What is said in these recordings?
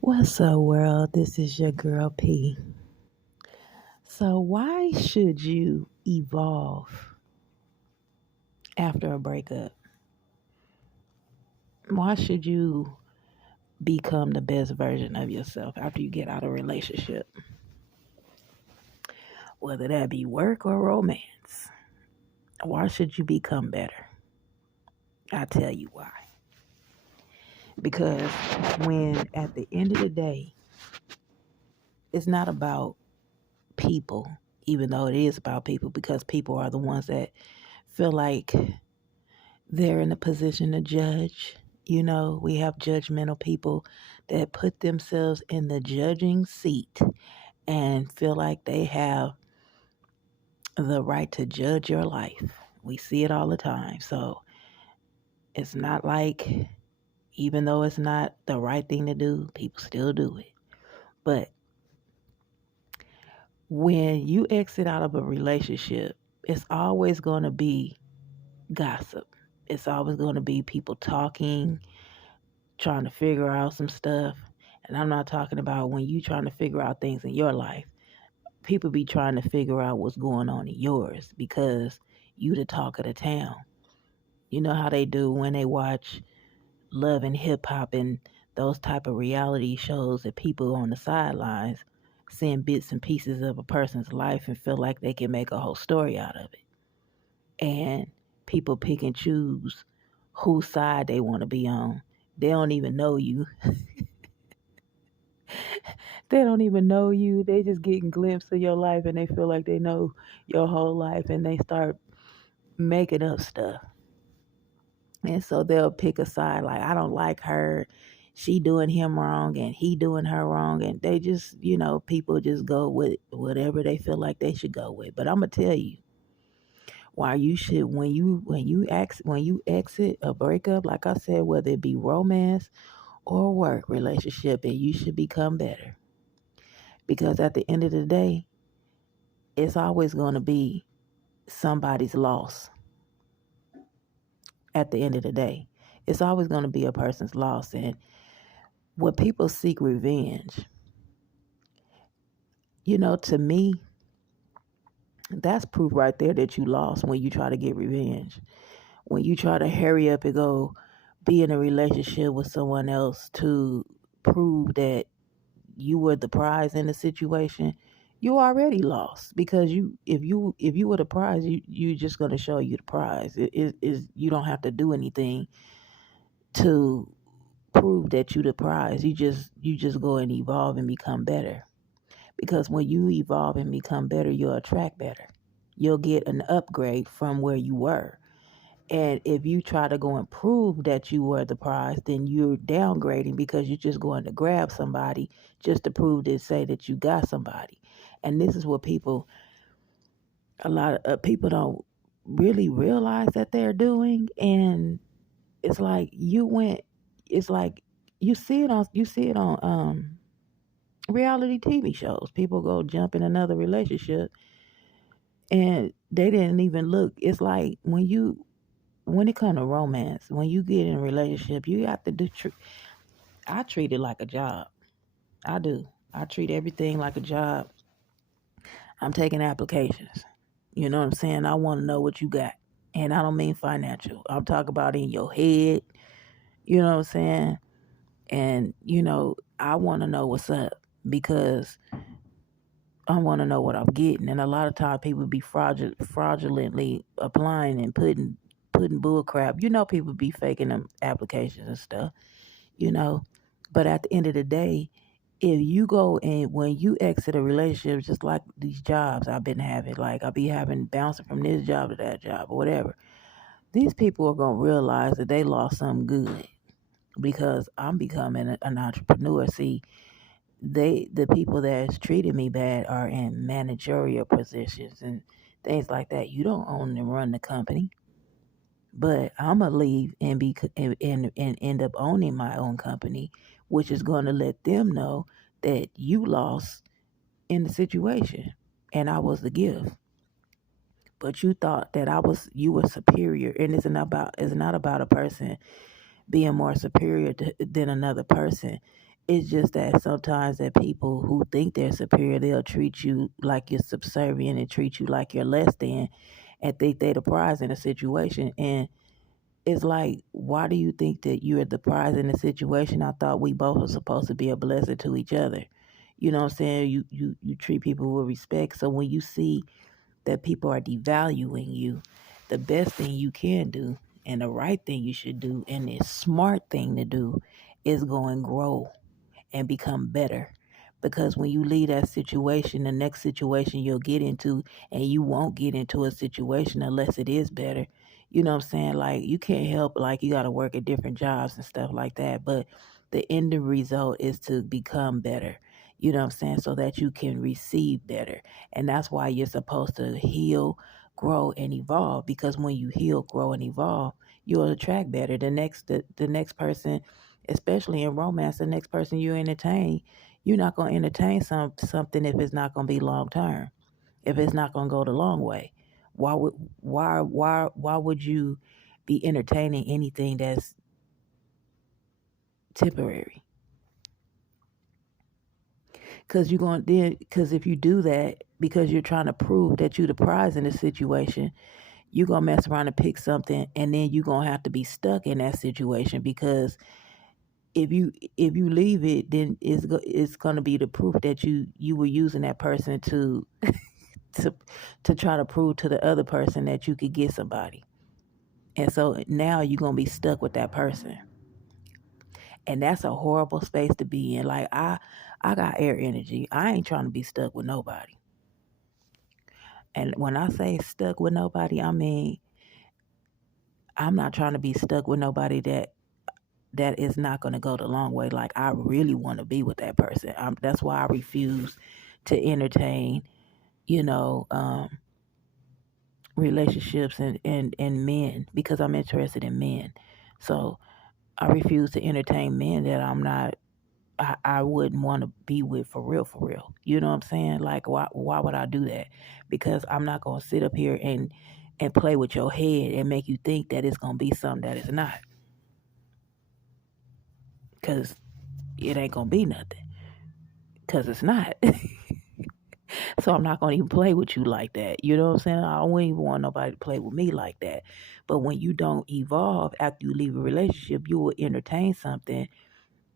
What's up, world? This is your girl P. So, why should you evolve after a breakup? Why should you become the best version of yourself after you get out of a relationship? Whether that be work or romance. Why should you become better? I'll tell you why. Because when at the end of the day, it's not about people, even though it is about people, because people are the ones that feel like they're in a position to judge. You know, we have judgmental people that put themselves in the judging seat and feel like they have the right to judge your life. We see it all the time. So it's not like, even though it's not the right thing to do, people still do it. But when you exit out of a relationship, it's always going to be gossip. It's always going to be people talking, trying to figure out some stuff. And I'm not talking about when you trying to figure out things in your life. People be trying to figure out what's going on in yours because you the talk of the town. You know how they do when they watch Love and Hip Hop and those type of reality shows that people on the sidelines seeing bits and pieces of a person's life and feel like they can make a whole story out of it. And people pick and choose whose side they want to be on. They don't even know you. They don't even know you. They just getting glimpse of your life and they feel like they know your whole life and they start making up stuff. And so they'll pick a side like, I don't like her. She doing him wrong and he doing her wrong. And they just, people just go with whatever they feel like they should go with. But I'm gonna tell you why you should when you exit a breakup, like I said, whether it be romance or work relationship, and you should become better. Because at the end of the day, it's always going to be somebody's loss. At the end of the day, it's always going to be a person's loss. And when people seek revenge, to me, that's proof right there that you lost when you try to get revenge. When you try to hurry up and go be in a relationship with someone else to prove that you were the prize in the situation, you already lost because if you were the prize, you just gonna show you the prize. It is you don't have to do anything to prove that you the prize. You just go and evolve and become better. Because when you evolve and become better, you'll attract better. You'll get an upgrade from where you were. And if you try to go and prove that you were the prize, then you're downgrading because you're just going to grab somebody just to prove to say that you got somebody. And this is what a lot of people don't really realize that they're doing. And it's like it's like you see it on reality TV shows. People go jump in another relationship and they didn't even look. It's like when it comes to romance, when you get in a relationship, you have to do. I treat it like a job. I do. I treat everything like a job. I'm taking applications. You know what I'm saying? I want to know what you got, and I don't mean financial. I'm talking about in your head. You know what I'm saying? And I want to know what's up because I want to know what I'm getting. And a lot of times people be fraudulently applying and putting bull crap. People be faking them applications and stuff. you know. But at the end of the day, if you go and when you exit a relationship, just like these jobs I've been having, like I'll be having bouncing from this job to that job or whatever, these people are gonna realize that they lost something good because I'm becoming an entrepreneur. See, the people that's treated me bad are in managerial positions and things like that. You don't own and run the company. But I'm gonna leave and and end up owning my own company, which is going to let them know that you lost in the situation, and I was the gift. But you thought that you were superior, and it's not about a person being more superior than another person. It's just that sometimes that people who think they're superior, they'll treat you like you're subservient and treat you like you're less than and think they're the prize in a situation. And it's like, why do you think that you're the prize in the situation? I thought we both were supposed to be a blessing to each other. You know what I'm saying? You treat people with respect. So when you see that people are devaluing you, the best thing you can do and the right thing you should do and the smart thing to do is go and grow and become better. Because when you leave that situation, the next situation you'll get into, and you won't get into a situation unless it is better. You know what I'm saying? Like, you can't help, like, you got to work at different jobs and stuff like that. But the end result is to become better. You know what I'm saying? So that you can receive better. And that's why you're supposed to heal, grow, and evolve. Because when you heal, grow, and evolve, you'll attract better. The next person, especially in romance, the next person you entertain, you're not going to entertain something if it's not going to be long term, if it's not going to go the long way. Why would you be entertaining anything that's temporary? Because you're going then, because if you do that because you're trying to prove that you're the prize in the situation, you're going to mess around and pick something, and then you're going to have to be stuck in that situation. Because if you leave it, then it's going to be the proof that you were using that person to to try to prove to the other person that you could get somebody. And so now you're going to be stuck with that person. And that's a horrible space to be in. Like, I got air energy. I ain't trying to be stuck with nobody. And when I say stuck with nobody, I mean I'm not trying to be stuck with nobody that is not going to go the long way. Like, I really want to be with that person. That's why I refuse to entertain, you know, relationships and men, because I'm interested in men. So I refuse to entertain men that I wouldn't want to be with for real, for real. You know what I'm saying? Like, why would I do that? Because I'm not going to sit up here and play with your head and make you think that it's going to be something that it's not. Because it ain't going to be nothing. Because it's not. So I'm not gonna even play with you like that. You know what I'm saying? I don't even want nobody to play with me like that. But when you don't evolve after you leave a relationship, you will entertain something,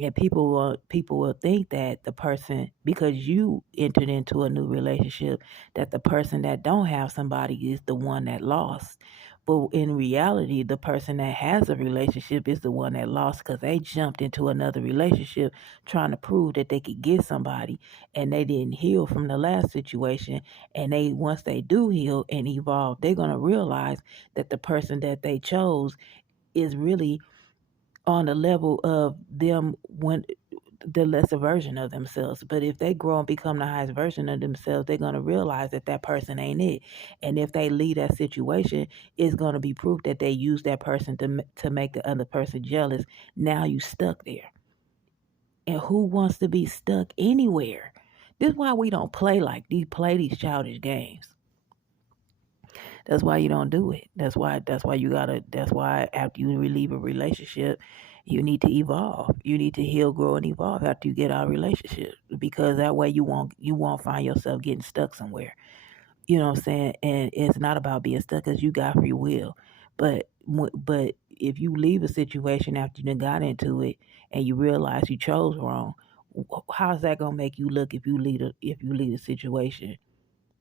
and people will think that the person, because you entered into a new relationship, that the person that don't have somebody is the one that lost. But in reality, the person that has a relationship is the one that lost, because they jumped into another relationship trying to prove that they could get somebody, and they didn't heal from the last situation. And they, once they do heal and evolve, they're gonna realize that the person that they chose is really on the level of them, when the lesser version of themselves. But if they grow and become the highest version of themselves, they're going to realize that that person ain't it. And if they leave that situation, it's going to be proof that they used that person to make the other person jealous. Now you stuck there. And who wants to be stuck anywhere? This is why we don't play these childish games. That's why you don't do it. That's why you gotta that's why after you leave a relationship, you need to evolve. You need to heal, grow, and evolve after you get out of a relationship. Because that way you won't find yourself getting stuck somewhere. You know what I'm saying? And it's not about being stuck, because you got free will. But if you leave a situation after you done got into it and you realize you chose wrong, how's that gonna make you look if you leave a situation?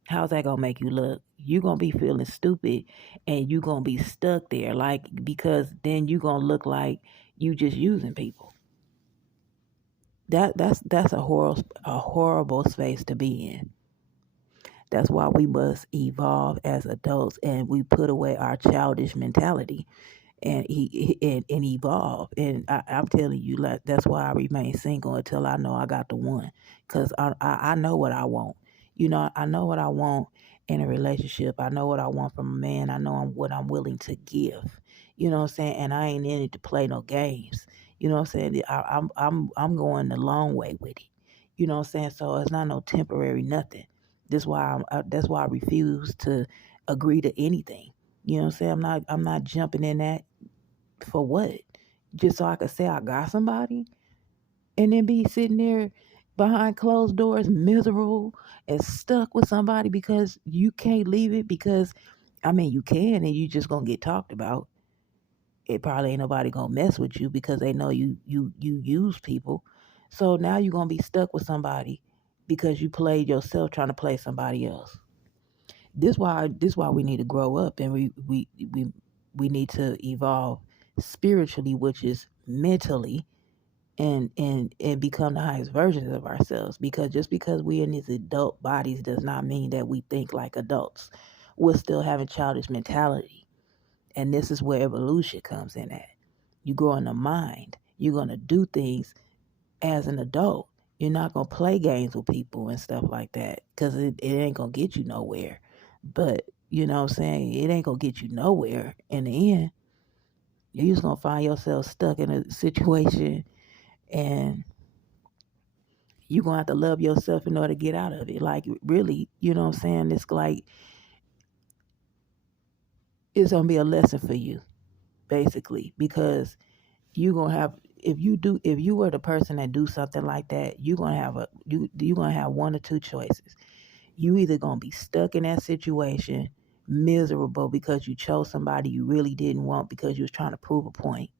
How's that gonna make you look? You're gonna be feeling stupid, and you're gonna be stuck there, like, because then you're gonna look like you just using people. That's a horrible space to be in. That's why we must evolve as adults, and we put away our childish mentality, and evolve. And I'm telling you, like, that's why I remain single until I know I got the one, because I know what I want. I know what I want in a relationship. I know what I want from a man. I know what I'm willing to give. You know what I'm saying? And I ain't in it to play no games. You know what I'm saying? I'm going the long way with it. You know what I'm saying? So it's not no temporary nothing. That's why I refuse to agree to anything. You know what I'm saying? I'm not jumping in that for what? Just so I could say I got somebody? and then be sitting there behind closed doors, miserable and stuck with somebody because you can't leave it because I mean you can and you just gonna get talked about. It probably ain't nobody gonna mess with you because they know you use people. So now you're gonna be stuck with somebody because you played yourself trying to play somebody else. This why we need to grow up and we need to evolve spiritually, which is mentally and become the highest versions of ourselves. Because just because we're in these adult bodies does not mean that we think like adults. We're still having childish mentality. And this is where evolution comes in at. You grow in the mind. You're gonna do things as an adult. You're not gonna play games with people and stuff like that. Cause it ain't gonna get you nowhere. But you know what I'm saying? It ain't gonna get you nowhere in the end. You're just gonna find yourself stuck in a situation and you're gonna have to love yourself in order to get out of it. Like really, you know what I'm saying? It's like it's gonna be a lesson for you, basically, because you're gonna have if you were the person that do something like that, you're gonna have one or two choices. You either gonna be stuck in that situation, miserable because you chose somebody you really didn't want because you was trying to prove a point,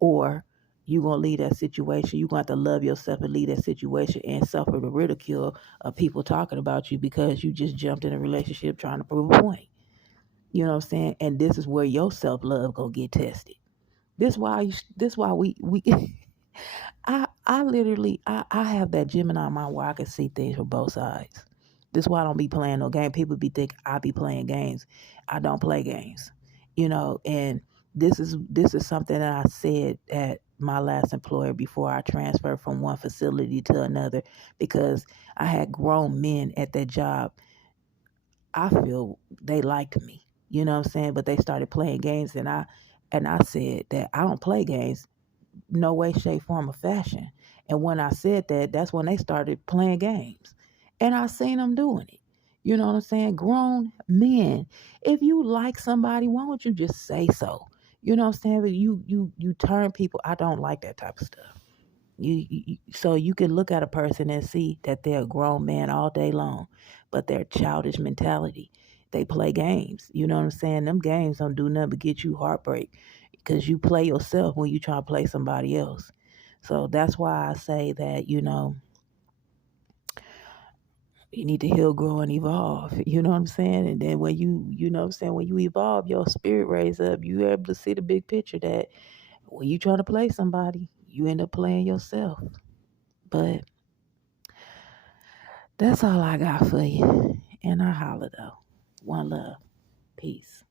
or you gonna leave that situation. You're gonna have to love yourself and leave that situation and suffer the ridicule of people talking about you because you just jumped in a relationship trying to prove a point. You know what I'm saying? And this is where your self love gonna get tested. This why we I literally I have that Gemini mind where I can see things from both sides. This is why I don't be playing no game. People be think I be playing games. I don't play games. And this is something that I said at my last employer before I transferred from one facility to another because I had grown men at that job. I feel they liked me. You know what I'm saying? But they started playing games and I said that I don't play games no way, shape, form, or fashion. And when I said that, that's when they started playing games. And I seen them doing it. You know what I'm saying? Grown men. If you like somebody, why don't you just say so? You know what I'm saying? But you turn people. I don't like that type of stuff. So you can look at a person and see that they're a grown man all day long, but their childish mentality. They play games. You know what I'm saying? Them games don't do nothing but get you heartbreak because you play yourself when you try to play somebody else. So that's why I say that, you need to heal, grow, and evolve. You know what I'm saying? And then when you know what I'm saying, when you evolve, your spirit raise up, you able to see the big picture that when you try to play somebody, you end up playing yourself. But that's all I got for you. And I holla though. One love. Peace.